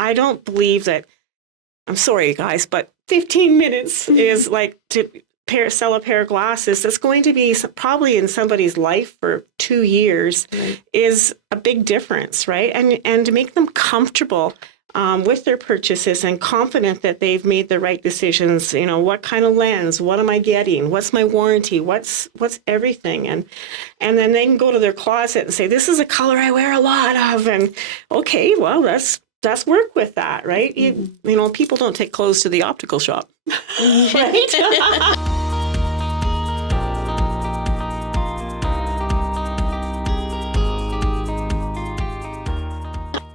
I don't believe that, I'm sorry, guys, but 15 minutes is like to sell a pair of glasses that's going to be probably in somebody's life for 2 years is a big difference, right? And to make them comfortable with their purchases and confident that they've made the right decisions. You know, what kind of lens? What am I getting? What's my warranty? What's everything? And then they can go to their closet and say, this is a color I wear a lot of. And okay, well, let's work with that, right? You know, people don't take clothes to the optical shop, right?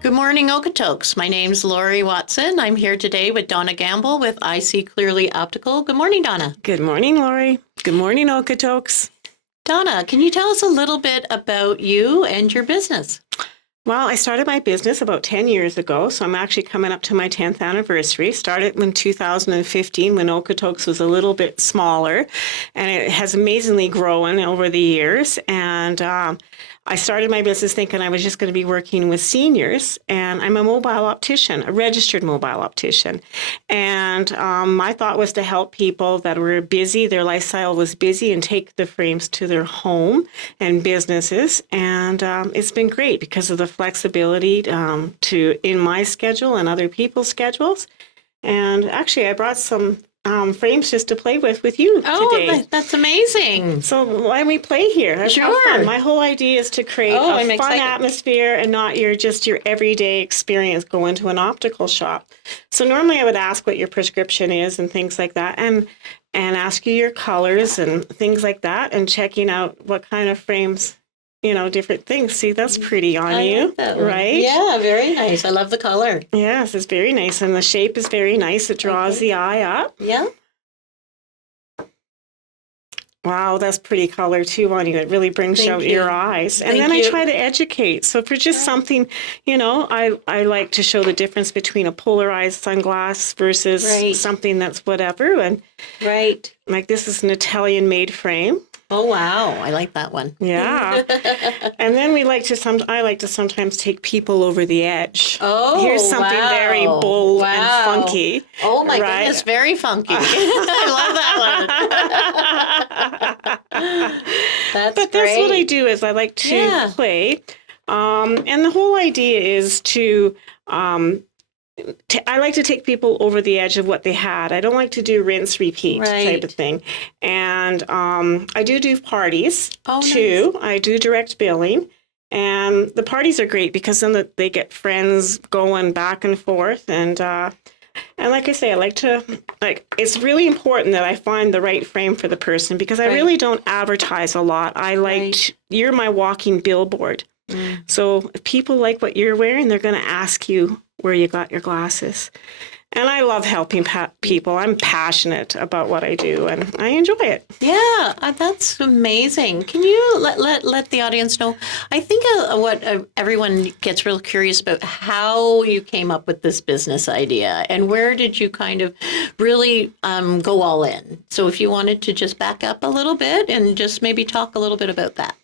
Good morning, Okotoks. My name's Lorie Watson. I'm here today with Donna Gamble with I See Clearly Optical. Good morning, Donna. Good morning, Lorie. Good morning, Okotoks. Donna, can you tell us a little bit about you and your business? Well, I started my business about 10 years ago, so I'm actually coming up to my 10th anniversary. Started in 2015 when Okotoks was a little bit smaller, and it has amazingly grown over the years. And I started my business thinking I was just going to be working with seniors, and I'm a mobile optician, a registered mobile optician. And my thought was to help people that were busy, their lifestyle was busy, and take the frames to their home and businesses. And it's been great because of the flexibility in my schedule and other people's schedules. And actually, I brought some frames just to play with you today. Oh, that's amazing. So why don't we play here? That's sure. Fun. My whole idea is to create a fun atmosphere and not your everyday experience going to an optical shop. So normally I would ask what your prescription is and things like that, and ask you your colors and things like that, and checking out what kind of frames, you know, different things. See, that's pretty on you, like that right? Yeah, very nice. I love the color. Yes, it's very nice. And the shape is very nice. It draws the eye up. Yeah. Wow, that's pretty color too on you. It really brings out your eyes. And then I try to educate. So for just something, you know, I like to show the difference between a polarized sunglass versus something that's whatever. And like this is an Italian-made frame. Oh, wow. I like that one. Yeah. And then I like to sometimes take people over the edge. Oh, here's something very bold and funky. Oh, my goodness. Very funky. I love that one. That's what I do is I like to play. And the whole idea is I like to take people over the edge of what they had. I don't like to do rinse, repeat type of thing. And I do parties too. Nice. I do direct billing. And the parties are great because then they get friends going back and forth. And like I say, it's really important that I find the right frame for the person because I really don't advertise a lot. You're my walking billboard. So if people like what you're wearing, they're going to ask you where you got your glasses. And I love helping people. I'm passionate about what I do, and I enjoy it. Yeah, that's amazing. Can you let the audience know? I think what everyone gets real curious about how you came up with this business idea, and where did you kind of really go all in? So if you wanted to just back up a little bit and just maybe talk a little bit about that.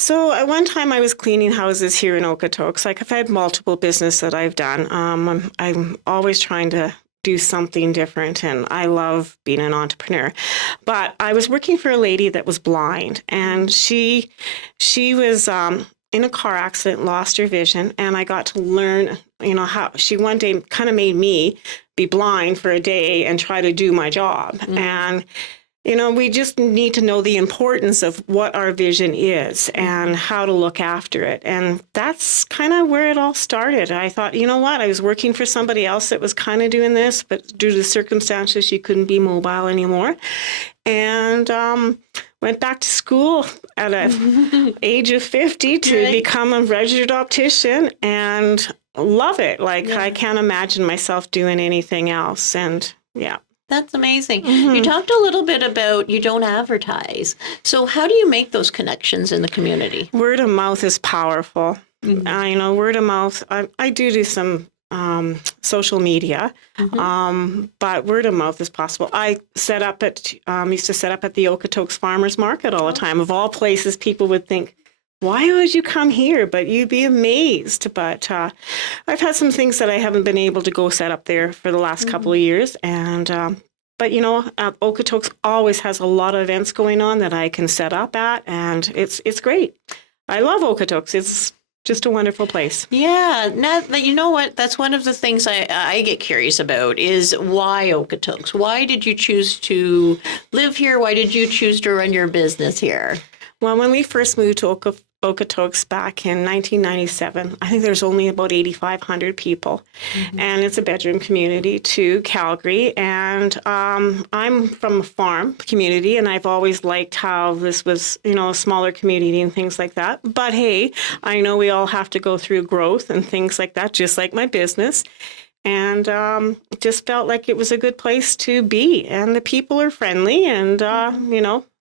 So at one time I was cleaning houses here in Okotoks. Like I've had multiple business that I've done. I'm always trying to do something different, and I love being an entrepreneur. But I was working for a lady that was blind, and she was in a car accident, lost her vision, and I got to learn, you know, how she one day kind of made me be blind for a day and try to do my job. And you know, we just need to know the importance of what our vision is and how to look after it. And that's kind of where it all started. I thought, you know what? I was working for somebody else that was kind of doing this, but due to circumstances, she couldn't be mobile anymore. And went back to school at an age of 50 to become a registered optician and love it. I can't imagine myself doing anything else. And That's amazing. You talked a little bit about you don't advertise. So how do you make those connections in the community? Word of mouth is powerful. Word of mouth. I do some social media, but word of mouth is possible. I used to set up at the Okotoks Farmers Market all the time. Of all places, people would think, why would you come here? But you'd be amazed. But I've had some things that I haven't been able to go set up there for the last couple of years. And but Okotoks always has a lot of events going on that I can set up at, and it's great. I love Okotoks. It's just a wonderful place. Yeah, now that you know what, that's one of the things I get curious about is why Okotoks? Why did you choose to live here? Why did you choose to run your business here? Well, when we first moved to Okotoks back in 1997, I think there's only about 8,500 people, and it's a bedroom community to Calgary. And I'm from a farm community, and I've always liked how this was, a smaller community and things like that. But hey, I know we all have to go through growth and things like that, just like my business. And it just felt like it was a good place to be. And the people are friendly, and,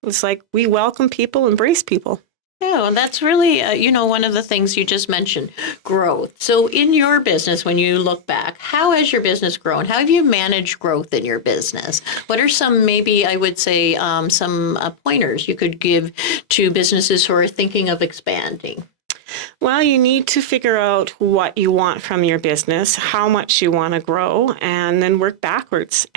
it's like we welcome people, embrace people. Yeah, and that's really, one of the things you just mentioned, growth. So in your business, when you look back, how has your business grown? How have you managed growth in your business? What are some, maybe I would say, some pointers you could give to businesses who are thinking of expanding? Well, you need to figure out what you want from your business, how much you want to grow, and then work backwards.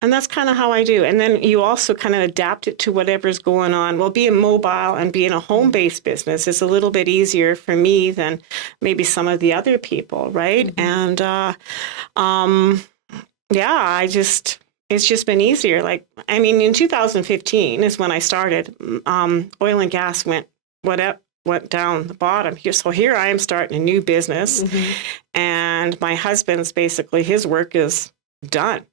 And that's kind of how I do. And then you also kind of adapt it to whatever's going on. Well, being mobile and being a home-based business is a little bit easier for me than maybe some of the other people, right? And it's just been easier. In 2015 is when I started. Oil and gas went down the bottom here. So here I am starting a new business, and my husband's basically, his work is done.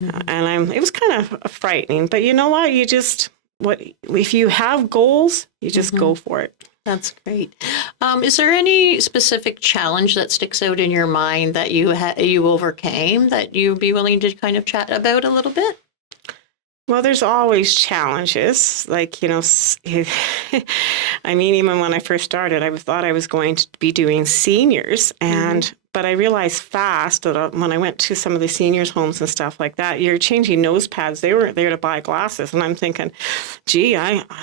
And it was kind of frightening, but you know what? If you have goals, you just go for it. That's great. Is there any specific challenge that sticks out in your mind that you overcame that you'd be willing to kind of chat about a little bit? Well, there's always challenges. Even when I first started, I thought I was going to be doing seniors, but I realized fast that when I went to some of the seniors' homes and stuff like that, you're changing nose pads. They weren't there to buy glasses. And I'm thinking,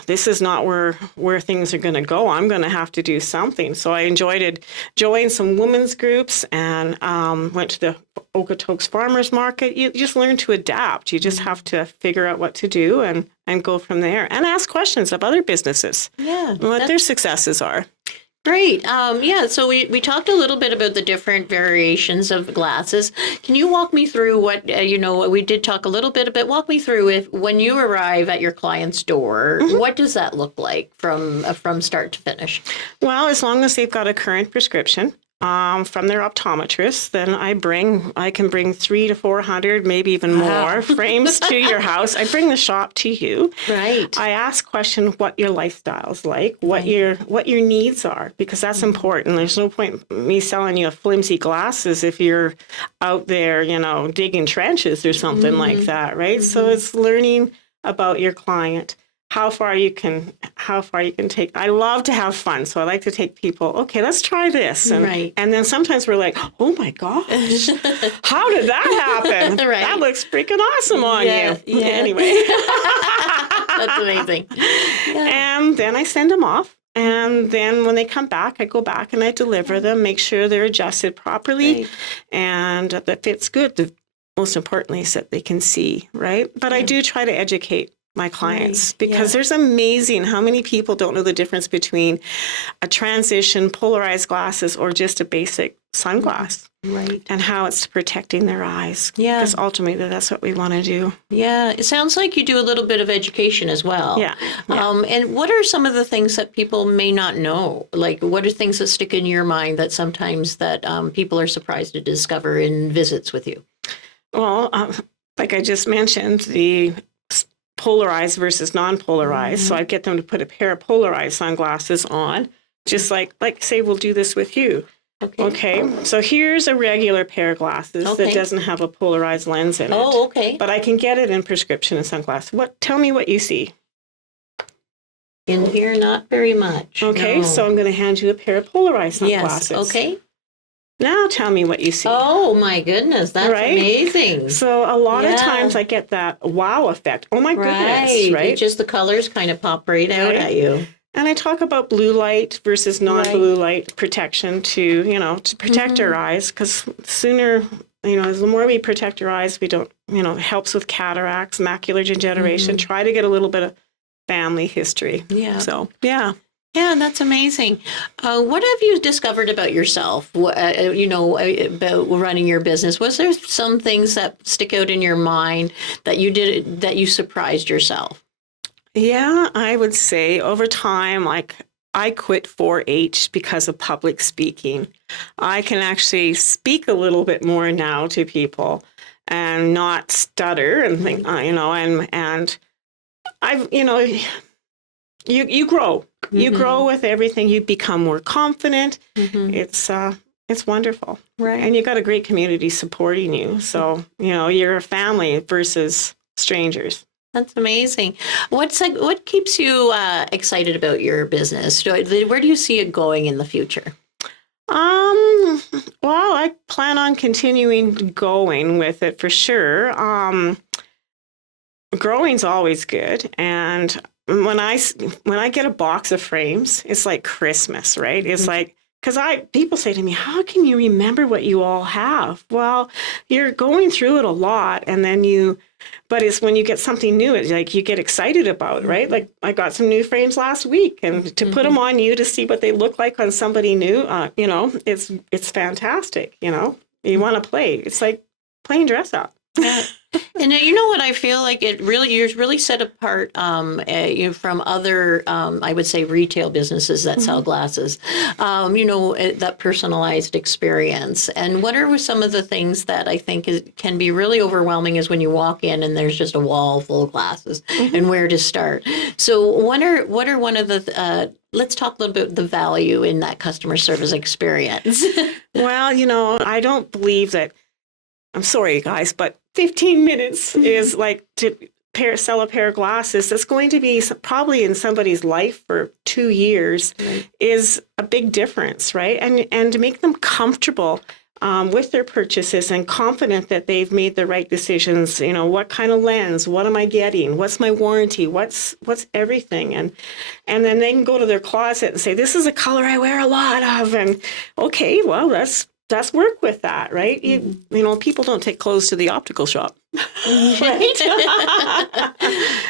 this is not where things are going to go. I'm going to have to do something. So I joined some women's groups and went to the Okotoks Farmers Market. You just learn to adapt. You just have to figure out what to do and go from there and ask questions of other businesses. Yeah, what their successes are. Great. So we talked a little bit about the different variations of glasses. Can you walk me through what, we did talk a little bit about, walk me through when you arrive at your client's door, what does that look like from start to finish? Well, as long as they've got a current prescription from their optometrist, then I can bring 300 to 400, maybe even more frames to your house. I bring the shop to you. Right. I ask question what your lifestyle's like, what your needs are, because that's important. There's no point me selling you flimsy glasses if you're out there, digging trenches or something like that, right? So it's learning about your client. How far you can take. I love to have fun, so I like to take people, okay, let's try this. And then sometimes we're like, oh my gosh, how did that happen? That looks freaking awesome on you. Yeah. Anyway. That's amazing. Yeah. And then I send them off. And then when they come back, I go back and I deliver them, make sure they're adjusted properly and that fits good. The most importantly is that they can see, right? But I do try to educate my clients because there's amazing how many people don't know the difference between a transition, polarized glasses, or just a basic sunglass. Right. And how it's protecting their eyes. Yeah. Because ultimately that's what we want to do. Yeah. It sounds like you do a little bit of education as well. Yeah. And what are some of the things that people may not know? Like, what are things that stick in your mind that sometimes that people are surprised to discover in visits with you? Well, like I just mentioned, the polarized versus non-polarized. So I get them to put a pair of polarized sunglasses on, just like say we'll do this with you. Okay. So here's a regular pair of glasses that doesn't have a polarized lens in it. Oh, okay. But I can get it in prescription and sunglasses. Tell me what you see. In here, not very much. Okay, so I'm going to hand you a pair of polarized sunglasses. Yes, okay. Now tell me what you see. Oh, my goodness. That's amazing. So a lot of times I get that wow effect. Oh, my goodness. Right. Just the colors kind of pop right out at you. And I talk about blue light versus non-blue light protection to protect our eyes, because sooner, the more we protect our eyes, we don't, it helps with cataracts, macular degeneration. Try to get a little bit of family history. Yeah. So, yeah. Yeah, that's amazing. What have you discovered about yourself, about running your business? Was there some things that stick out in your mind that you did, that you surprised yourself? Yeah, I would say over time, like I quit 4-H because of public speaking. I can actually speak a little bit more now to people and not stutter and think, and I've, you grow. You grow with everything. You become more confident. It's wonderful. Right. And you've got a great community supporting you. So, you're a family versus strangers. That's amazing. What keeps you excited about your business? Where do you see it going in the future? Well, I plan on continuing going with it for sure. Growing's always good, and when I get a box of frames, it's like Christmas, right? It's like, because people say to me, how can you remember what you all have? Well, you're going through it a lot, and then but it's when you get something new, it's like you get excited about, right? Like I got some new frames last week, and to put them on you to see what they look like on somebody new, it's fantastic. You want to play. It's like playing dress up. Yeah. And you know what I feel like you're really set apart from other, I would say, retail businesses that sell glasses, that personalized experience. And what are some of the things that I think can be really overwhelming is when you walk in and there's just a wall full of glasses and where to start. So what are one of the, let's talk a little bit the value in that customer service experience. Well, I don't believe that, I'm sorry, guys, but 15 minutes is like to sell a pair of glasses that's going to be probably in somebody's life for 2 years is a big difference, right? And to make them comfortable with their purchases and confident that they've made the right decisions. What kind of lens? What am I getting? What's my warranty? What's everything? And then they can go to their closet and say, this is a color I wear a lot of. And okay, well, that's work with that, right? People don't take clothes to the optical shop. Right?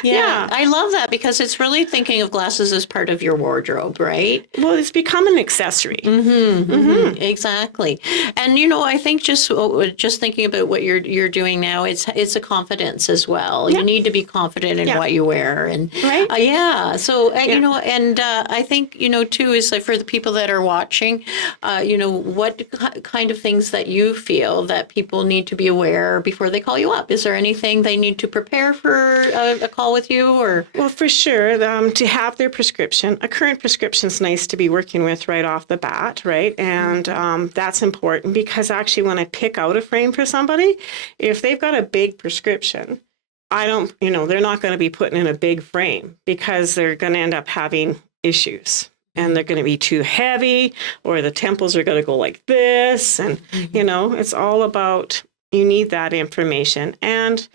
Yeah, I love that because it's really thinking of glasses as part of your wardrobe, right? Well, it's become an accessory. Exactly. And I think just thinking about what you're doing now, it's a confidence as well. You need to be confident in what you wear, and right. So and I think too is like for the people that are watching, what kind of things that you feel that people need to be aware before they call you up. Is there anything they need to prepare for a call with you, or? Well, for sure, to have their prescription. A current prescription is nice to be working with right off the bat, right? And that's important because actually when I pick out a frame for somebody, if they've got a big prescription, they're not going to be putting in a big frame because they're going to end up having issues. And they're going to be too heavy, or the temples are going to go like this. And, it's all about, you need that information. And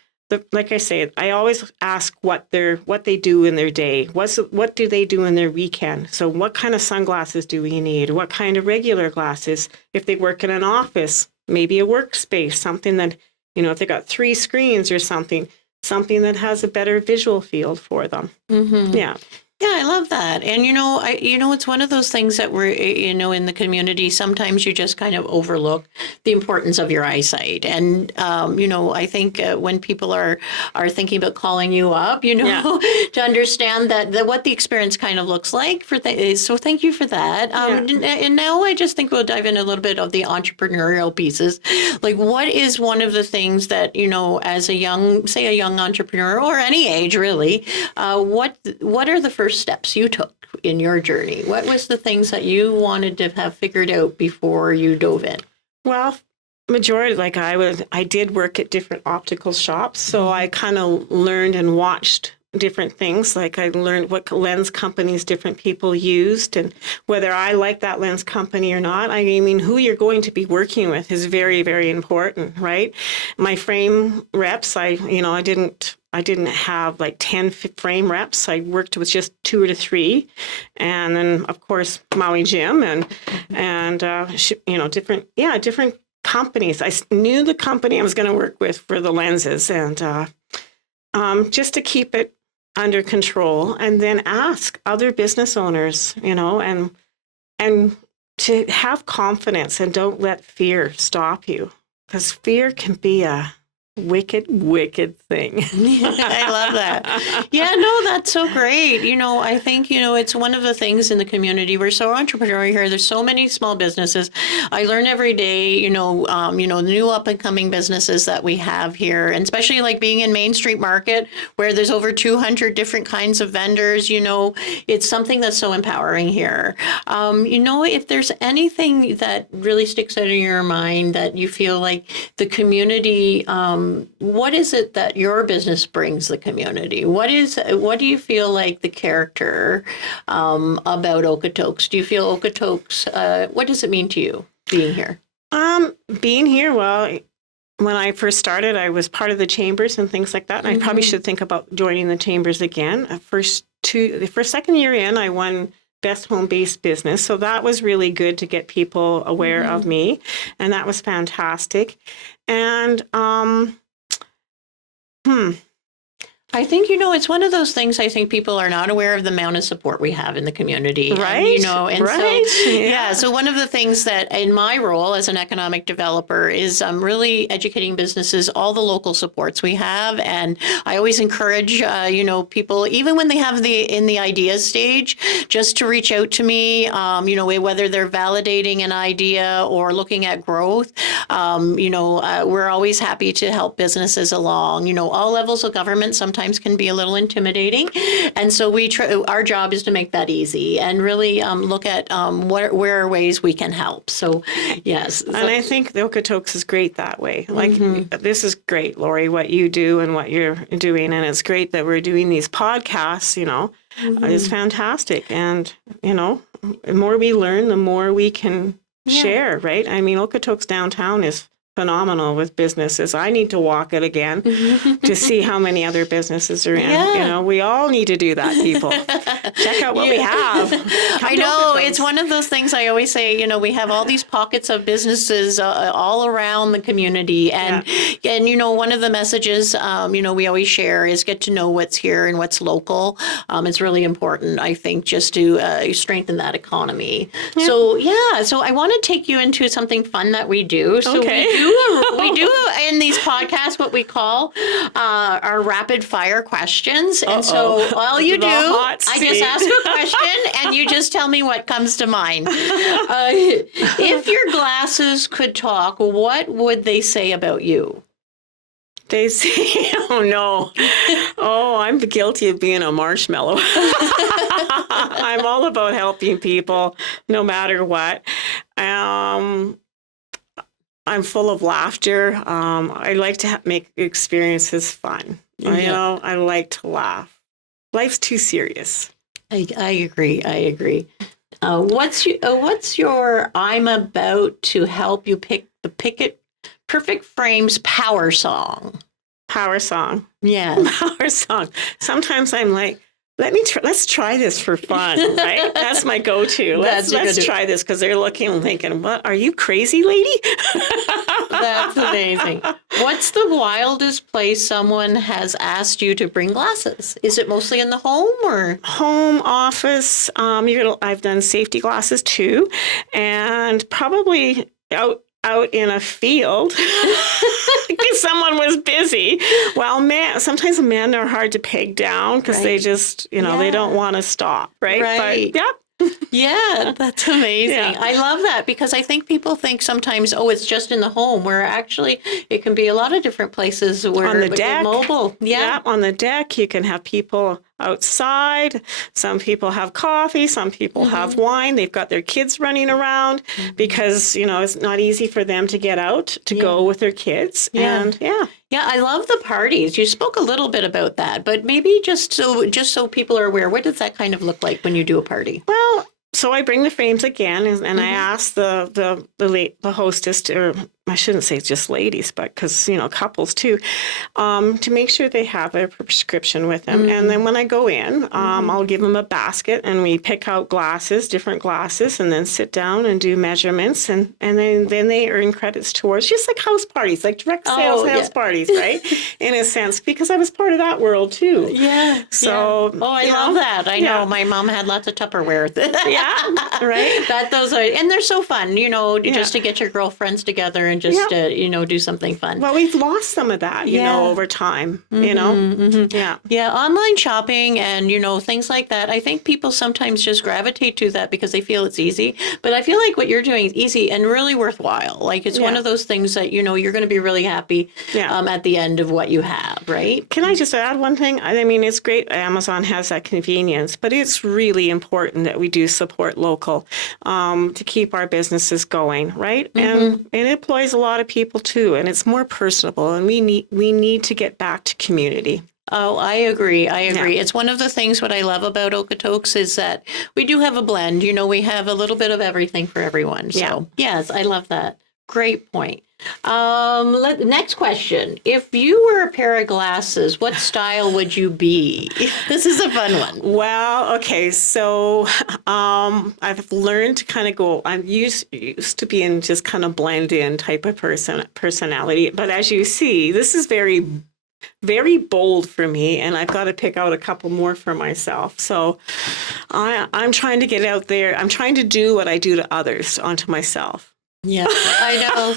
like I say, I always ask what they do in their day. What do they do in their weekend? So what kind of sunglasses do we need? What kind of regular glasses? If they work in an office, maybe a workspace, something that, if they got 3 screens or something that has a better visual field for them. Yeah. Yeah, I love that. And, it's one of those things that we're, in the community, sometimes you just kind of overlook the importance of your eyesight. And, I think when people are thinking about calling you up, to understand that what the experience kind of looks like. So thank you for that. And now I just think we'll dive in a little bit of the entrepreneurial pieces. Like, what is one of the things that, as a young entrepreneur or any age, really, what are the first steps you took in your journey? What was the things that you wanted to have figured out before you dove in? Well, majority, like I did work at different optical shops, so I kind of learned and watched different things. Like I learned what lens companies different people used and whether I like that lens company or not. I mean, who you're going to be working with is very, very important, right? My frame reps, I didn't I didn't have like 10 frame reps. I worked with just 2 or 3. And then, of course, Maui Jim and different companies. I knew the company I was going to work with for the lenses, and just to keep it under control, and then ask other business owners, and to have confidence and don't let fear stop you, because fear can be a wicked thing. I love that. Yeah, no, that's so great. I think, it's one of the things in the community. We're so entrepreneurial here. There's so many small businesses. I learn every day, new up and coming businesses that we have here, and especially like being in Main Street Market, where there's over 200 different kinds of vendors. It's something that's so empowering here. If there's anything that really sticks out in your mind that you feel like the community, what is it that your business brings the community? What do you feel like the character about Okotoks? Do you feel Okotoks, what does it mean to you being here? Being here, well, when I first started, I was part of the chambers and things like that. And I probably should think about joining the chambers again. The second year in, I won Best Home-Based Business. So that was really good to get people aware of me. And that was fantastic. And I think, it's one of those things I think people are not aware of the amount of support we have in the community. Right. And so one of the things that in my role as an economic developer is really educating businesses, all the local supports we have. And I always encourage, people, even when they have in the idea stage, just to reach out to me, whether they're validating an idea or looking at growth. We're always happy to help businesses along. All levels of government sometimes can be a little intimidating. And so our job is to make that easy and really look at where are ways we can help. So, yes. And I think the Okotoks is great that way. Like, this is great, Lorie, what you do and what you're doing. And it's great that we're doing these podcasts, It's fantastic. And, the more we learn, the more we can share, right? I mean, Okotoks downtown is phenomenal with businesses. I need to walk it again to see how many other businesses are in. Yeah. We all need to do that, people. Check out what we have. I know. It's one of those things I always say, we have all these pockets of businesses all around the community. And one of the messages, we always share is get to know what's here and what's local. It's really important, I think, just to strengthen that economy. Yeah. So I want to take you into something fun that we do. So we do in these podcasts what we call our rapid fire questions. And so all you do, I just ask a question and you just tell me what comes to mind. If your glasses could talk, what would they say about you? They say, oh no, I'm guilty of being a marshmallow. I'm all about helping people no matter what. I'm full of laughter. I like to make experiences fun. I like to laugh. Life's too serious. I agree. What's your I'm about to help you pick the perfect frames power song? Power song. Yeah. Power song. Sometimes I'm like, let's try this for fun, right? That's my go-to. Let's try this, because they're looking and thinking, what, are you crazy, lady? That's amazing. What's the wildest place someone has asked you to bring glasses? Is it mostly in the home or? Home, office. I've done safety glasses too, and probably out in a field because someone was busy. Well, sometimes men are hard to peg down because they just, they don't want to stop, right? Right. But, Yeah, that's amazing. Yeah. I love that because I think people think sometimes, it's just in the home, where actually it can be a lot of different places where on the deck, mobile. Yeah, on the deck, you can have people outside. Some people have coffee. Some people have wine. They've got their kids running around because, it's not easy for them to get out to go with their kids. Yeah. And Yeah, I love the parties. You spoke a little bit about that, but maybe just so people are aware, what does that kind of look like when you do a party? Well, so I bring the frames again, and I ask the hostess or I shouldn't say just ladies, but because, couples too, to make sure they have a prescription with them. And then when I go in, I'll give them a basket and we pick out different glasses, and then sit down and do measurements. And then they earn credits towards, just like house parties, like direct sales house parties, right? In a sense, because I was part of that world too. Yeah. So, Oh, I love that. I know my mom had lots of Tupperware. Yeah, right. Those are, and they're so fun, just to get your girlfriends together and just, do something fun. Well, we've lost some of that, over time, Yeah. Yeah. Online shopping and, things like that. I think people sometimes just gravitate to that because they feel it's easy. But I feel like what you're doing is easy and really worthwhile. Like it's one of those things that, you're going to be really happy at the end of what you have, right? Can I just add one thing? I mean, it's great Amazon has that convenience, but it's really important that we do support local to keep our businesses going, right? And it employs a lot of people too, and it's more personable, and we need to get back to community. Oh, I agree. It's one of the things what I love about Okotoks is that we do have a blend. We have a little bit of everything for everyone. So yes, I love that. Great point. Next question. If you were a pair of glasses, what style would you be? This is a fun one. Well, okay. So I've learned to kind of go, I'm used to being just kind of blend in type of personality. But as you see, this is very, very bold for me, and I've got to pick out a couple more for myself. So I'm trying to get out there. I'm trying to do what I do to others onto myself. Yeah, I know.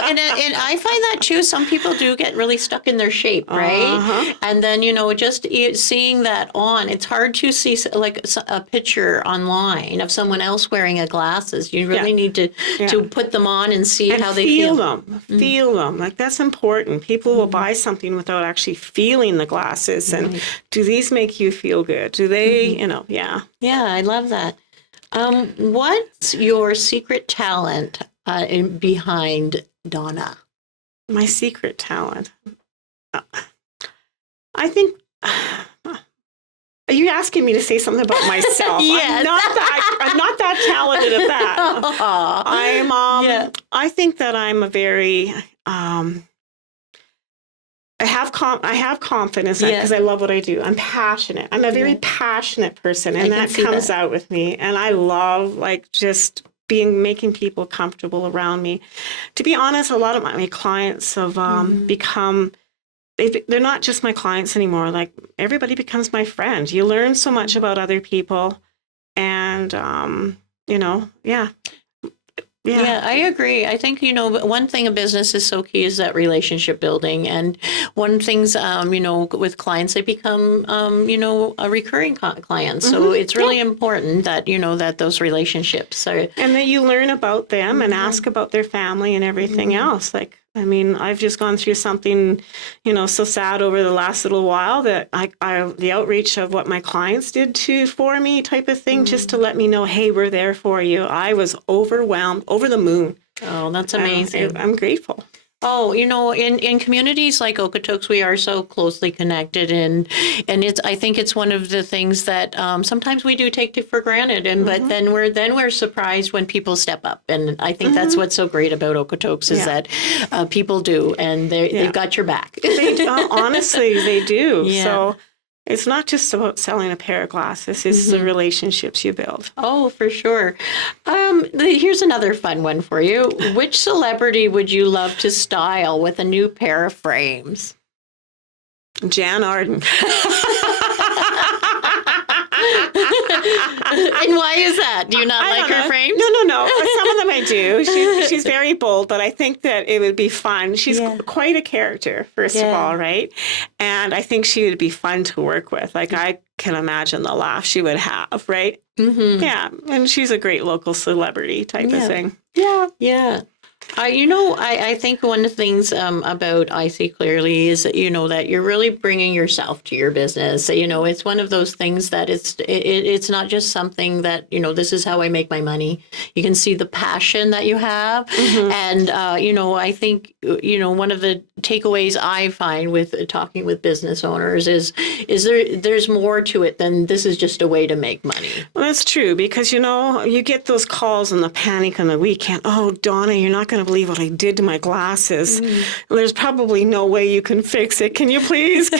And I find that too. Some people do get really stuck in their shape, right? And then, just seeing that on, it's hard to see like a picture online of someone else wearing a glasses. You really need to put them on and see how they feel. Feel them. Like that's important. People will buy something without actually feeling the glasses. And do these make you feel good? Do they, Yeah, I love that. What's your secret talent behind Donna? My secret talent. I think. Are you asking me to say something about myself? Yes. I'm not that talented at that. I think that I'm a very. I have confidence because I love what I do. I'm passionate. I'm a very passionate person, and that comes out with me. And I love just making people comfortable around me. To be honest, a lot of my clients have become. They're not just my clients anymore. Like everybody becomes my friend. You learn so much about other people, and Yeah, I agree. I think, one thing a business is so key is that relationship building. And one things, with clients, they become, a recurring client. So it's really important that, that those relationships are. And that you learn about them and ask about their family and everything else. I've just gone through something, so sad over the last little while that the outreach of what my clients did for me type of thing, just to let me know, hey, we're there for you. I was overwhelmed, over the moon. Oh, that's amazing. I'm grateful. Oh, in communities like Okotoks, we are so closely connected, and I think it's one of the things that sometimes we do take for granted, but then we're surprised when people step up, and I think that's what's so great about Okotoks is that people do, and they've got your back. Honestly, they do. Yeah. So it's not just about selling a pair of glasses. It's the relationships you build. Oh, for sure. Here's another fun one for you. Which celebrity would you love to style with a new pair of frames? Jan Arden. And why is that? Do you not like her frames? No. Some of them I do. She's very bold, but I think that it would be fun. She's quite a character, first of all, right? And I think she would be fun to work with. I can imagine the laugh she would have, right? Yeah, and she's a great local celebrity type of thing. Yeah. I think one of the things about I See Clearly is that, that you're really bringing yourself to your business. It's one of those things that it's not just something that, this is how I make my money. You can see the passion that you have. And, I think, one of the takeaways I find with talking with business owners is there's more to it than this is just a way to make money. Well, that's true because, you get those calls and the panic on the weekend. Oh, Donna, you're not going to believe what I did to my glasses. There's probably no way you can fix it. Can you please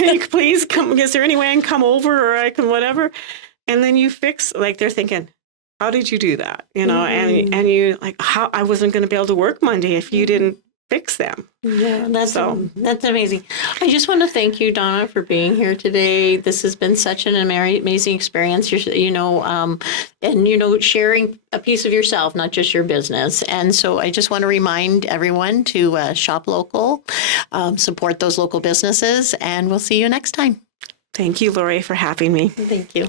come? Is there any way I can come over or I can whatever? And then you fix, like they're thinking, how did you do that? And you like, how I wasn't going to be able to work Monday if you didn't fix them. Yeah, that's amazing. I just want to thank you, Donna, for being here today. This has been such an amazing experience. Sharing a piece of yourself, not just your business. And so I just want to remind everyone to shop local, support those local businesses, and we'll see you next time. Thank you, Lorie, for having me. Thank you.